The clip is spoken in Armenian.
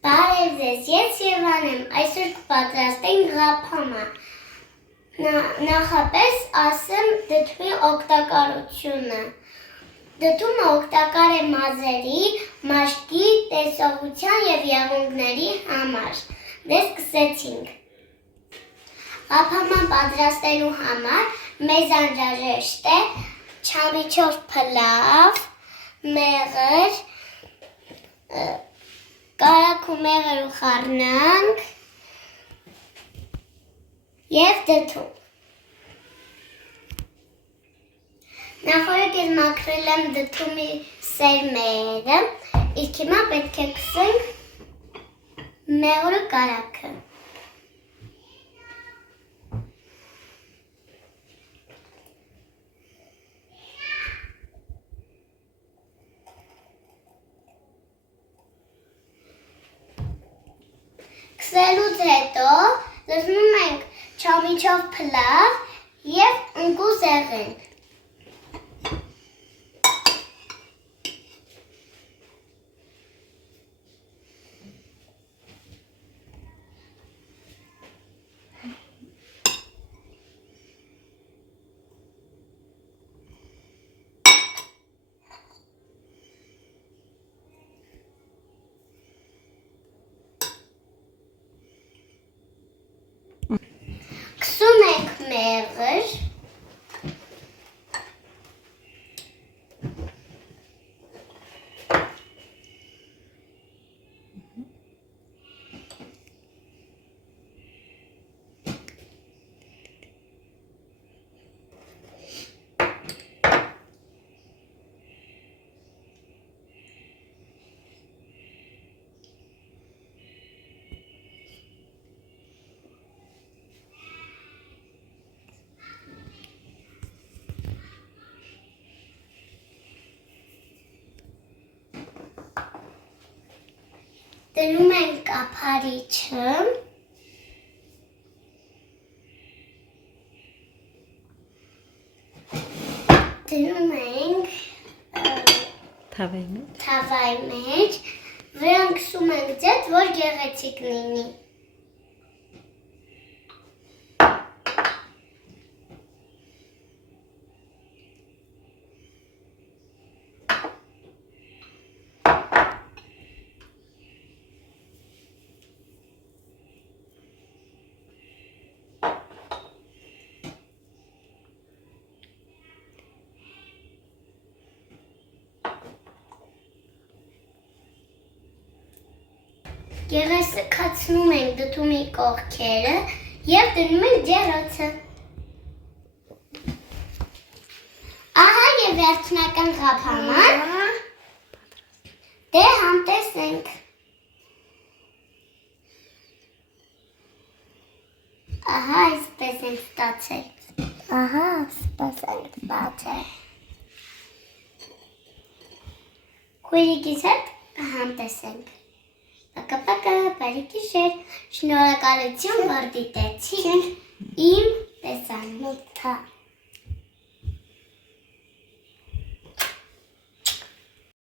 Բարև ձեզ, ես Եվան եմ, այսօր կպատրաստենք ղափամա, նախապես ասեմ դդումի օգտակարությունը, դդումը օգտակար է մազերի, մաշկի, տեսողության և եղունգների համար, դե սկսեցինք, ղափամա պատրաստելու համար մեզ անհրաժեշտ է չամիչով փլավ, մեղր, կարագ ու մեղր ու խառնանք և դդում։ Նախորդ ես մաքրել եմ դդումի սերմերը, իսկ հիմա պետք է քսենք մեղրը կարագը։ Քսելուց հետո դնում ենք չամիչով փլավ և ընկու զեղեն։ Քսում ենք մեղր, դնում ենք կափարիչը, դնում ենք թավայի մեջ, վրան քսում ենք ձետ, որ գեղեցիկ լինի։ Գեղեցկացնում ենք դդումի կողքերը և դնում ենք ջեռոցը։ Ահա և վերջնական ղափաման, դե համտեսենք։ Ահա այսպես ենք ստացել։ Ահա այսպես ենք ստացել։ Քույրիկիս հետ համտեսենք։ Պակա-պակա, բարի գիշեր, շնորհակալություն, որ դիտեցիք իմ տեսանյութը։